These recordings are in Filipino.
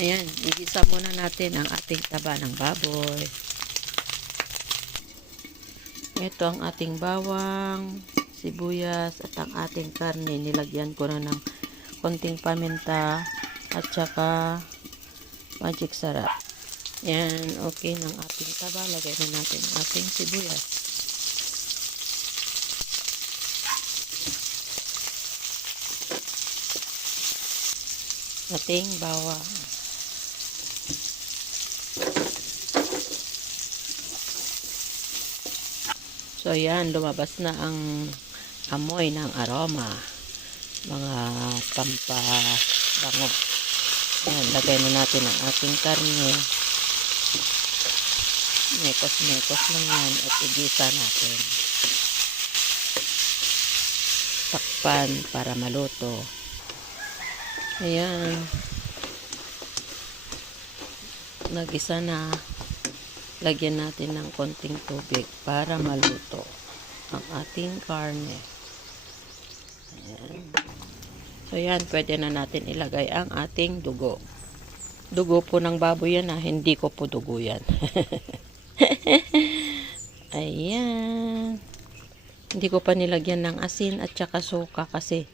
Ayan, igisa muna natin ang ating taba ng baboy. Ito ang ating bawang, sibuyas, at ang ating karne. Nilagyan ko na ng konting paminta at saka magic sarap. Yan, okay ng ating taba. Lagay na natin ang ating sibuyas. Ating bawang. So yan, lumabas na ang amoy ng aroma. Mga pampabango. Yan, lagay na natin ang ating karne. Mekos-mekos lang yan at igisa natin. Takpan para maluto. Ayan. Nagisa na. Lagyan natin ng konting tubig para maluto ang ating karne. Ayan. So yan, pwede na natin ilagay ang ating dugo. Dugo po ng baboy yan hindi ko po dugo yan. Ayan. Hindi ko pa nilagyan ng asin at saka suka kasi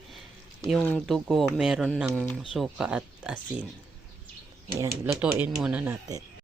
yung dugo meron ng suka at asin. Ayan, lutuin muna natin.